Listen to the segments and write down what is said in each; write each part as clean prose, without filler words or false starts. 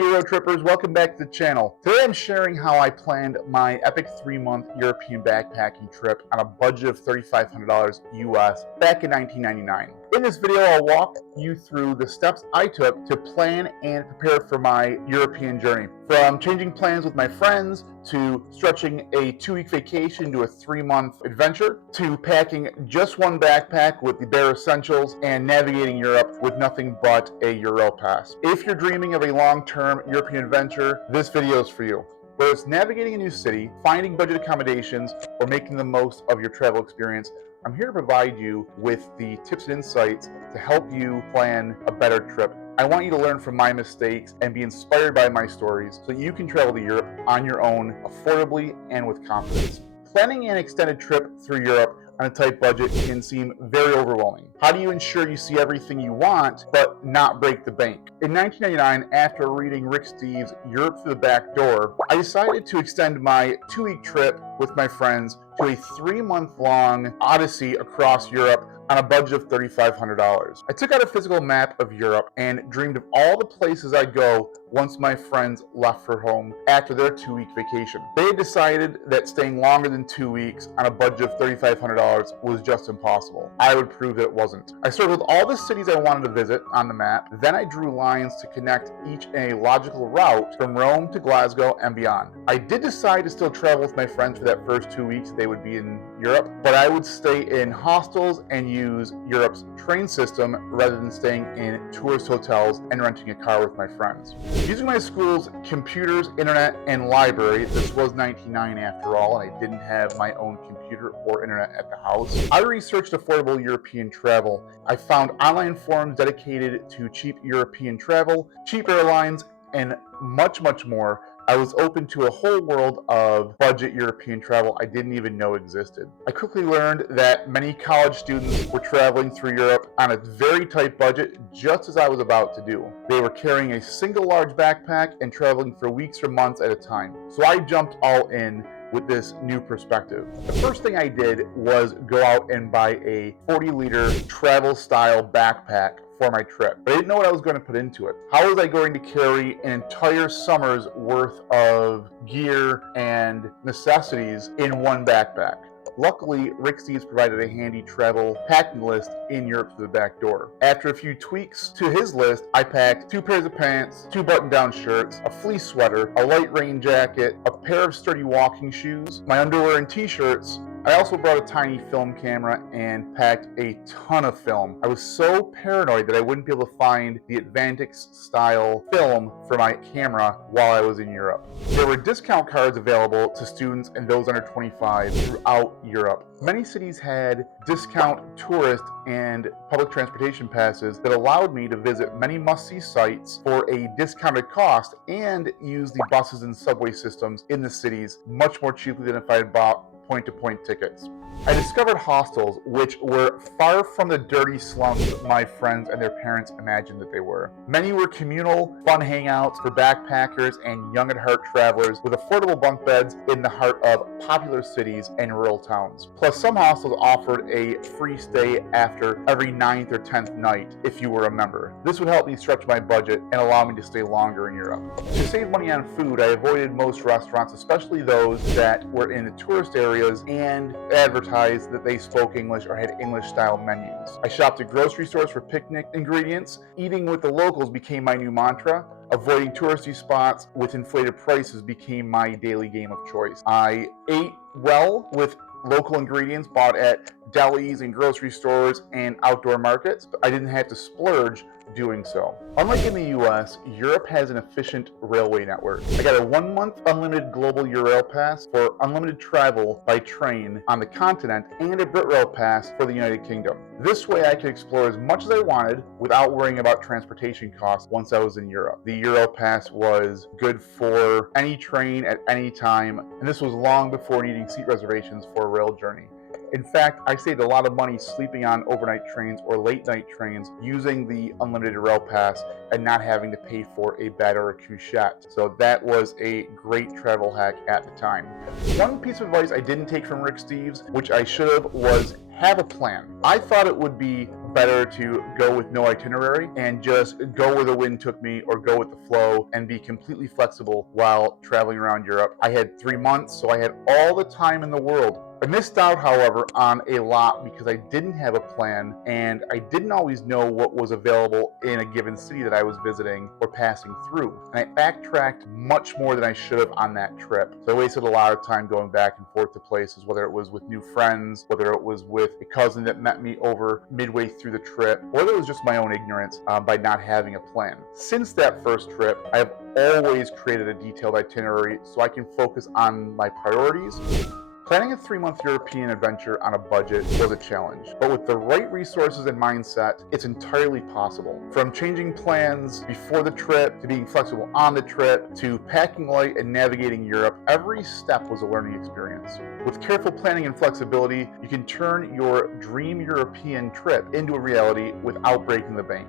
Eurotrippers, welcome back to the channel. Today I'm sharing how I planned my epic 3-month European backpacking trip on a budget of $3,500 US back in 1999. In this video, I'll walk you through the steps I took to plan and prepare for my European journey. From changing plans with my friends, to stretching a 2-week vacation to a 3-month adventure, to packing just one backpack with the bare essentials and navigating Europe with nothing but a Europass. If you're dreaming of a long-term European adventure, this video is for you. Whether it's navigating a new city, finding budget accommodations, or making the most of your travel experience, I'm here to provide you with the tips and insights to help you plan a better trip. I want you to learn from my mistakes and be inspired by my stories so that you can travel to Europe on your own, affordably and with confidence. Planning an extended trip through Europe on a tight budget can seem very overwhelming. How do you ensure you see everything you want but not break the bank? In 1999, after reading Rick Steves' Europe Through the Back Door, I decided to extend my 2-week trip with my friends to a 3-month-long odyssey across Europe on a budget of $3,500. I took out a physical map of Europe and dreamed of all the places I'd go once my friends left for home after their 2-week vacation. They had decided that staying longer than 2 weeks on a budget of $3,500 was just impossible. I would prove that it wasn't. I started with all the cities I wanted to visit on the map, then I drew lines to connect each in a logical route from Rome to Glasgow and beyond. I did decide to still travel with my friends for that first 2 weeks they would be in Europe, but I would stay in hostels and use Europe's train system rather than staying in tourist hotels and renting a car with my friends. Using my school's computers, internet, and library, this was 1999 after all, and I didn't have my own computer or internet at the house, I researched affordable European travel. I found online forums dedicated to cheap European travel, cheap airlines, and much more. I was open to a whole world of budget European travel I didn't even know existed. I quickly learned that many college students were traveling through Europe on a very tight budget, just as I was about to do. They were carrying a single large backpack and traveling for weeks or months at a time. So I jumped all in with this new perspective. The first thing I did was go out and buy a 40-liter travel-style backpack for my trip. But I didn't know what I was going to put into it. How was I going to carry an entire summer's worth of gear and necessities in one backpack? Luckily, Rick Steves provided a handy travel packing list in Europe Through the Back Door. After a few tweaks to his list, I packed 2 pairs of pants, 2 button-down shirts, a fleece sweater, a light rain jacket, a pair of sturdy walking shoes, my underwear and t-shirts. I also brought a tiny film camera and packed a ton of film. I was so paranoid that I wouldn't be able to find the Advantix style film for my camera while I was in Europe. There were discount cards available to students and those under 25 throughout Europe. Many cities had discount tourist and public transportation passes that allowed me to visit many must-see sites for a discounted cost and use the buses and subway systems in the cities much more cheaply than if I had bought point-to-point tickets. I discovered hostels which were far from the dirty slums my friends and their parents imagined that they were. Many were communal, fun hangouts for backpackers and young at heart travelers with affordable bunk beds in the heart of popular cities and rural towns. Plus, some hostels offered a free stay after every 9th or 10th night if you were a member. This would help me stretch my budget and allow me to stay longer in Europe. To save money on food, I avoided most restaurants, especially those that were in the tourist areas and advertised that they spoke English or had English-style menus. I shopped at grocery stores for picnic ingredients. Eating with the locals became my new mantra. Avoiding touristy spots with inflated prices became my daily game of choice. I ate well with local ingredients bought at delis and grocery stores and outdoor markets, but I didn't have to splurge doing so. Unlike in the US, Europe has an efficient railway network. I got a 1-month unlimited global Eurail pass for unlimited travel by train on the continent and a Britrail pass for the United Kingdom. This way I could explore as much as I wanted without worrying about transportation costs once I was in Europe. The Eurail pass was good for any train at any time, and this was long before needing seat reservations for a rail journey. In fact, I saved a lot of money sleeping on overnight trains or late night trains using the unlimited rail pass and not having to pay for a bed or a couchette. So that was a great travel hack at the time. One piece of advice I didn't take from Rick Steves, which I should have, was have a plan. I thought it would be better to go with no itinerary and just go where the wind took me or go with the flow and be completely flexible while traveling around Europe. I had 3 months, so I had all the time in the world. I missed out, however, on a lot because I didn't have a plan and I didn't always know what was available in a given city that I was visiting or passing through. And I backtracked much more than I should have on that trip. So I wasted a lot of time going back and forth to places, whether it was with new friends, whether it was with a cousin that met me over midway through the trip, or whether it was just my own ignorance by not having a plan. Since that first trip, I have always created a detailed itinerary so I can focus on my priorities. Planning a 3-month European adventure on a budget was a challenge, but with the right resources and mindset, it's entirely possible. From changing plans before the trip, to being flexible on the trip, to packing light and navigating Europe, every step was a learning experience. With careful planning and flexibility, you can turn your dream European trip into a reality without breaking the bank.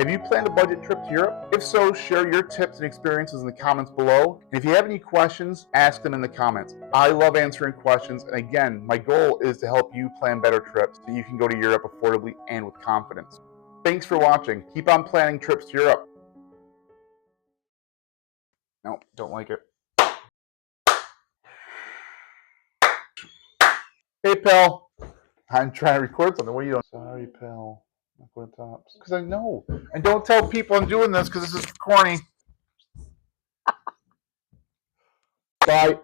Have you planned a budget trip to Europe? If so, share your tips and experiences in the comments below. And if you have any questions, ask them in the comments. I love answering questions, and again, my goal is to help you plan better trips so you can go to Europe affordably and with confidence. Thanks for watching. Keep on planning trips to Europe. No, don't like it. Hey, pal. I'm trying to record something. What are you doing? Sorry, pal. I'm going to tops. Because I know. And don't tell people I'm doing this because this is corny. Bye.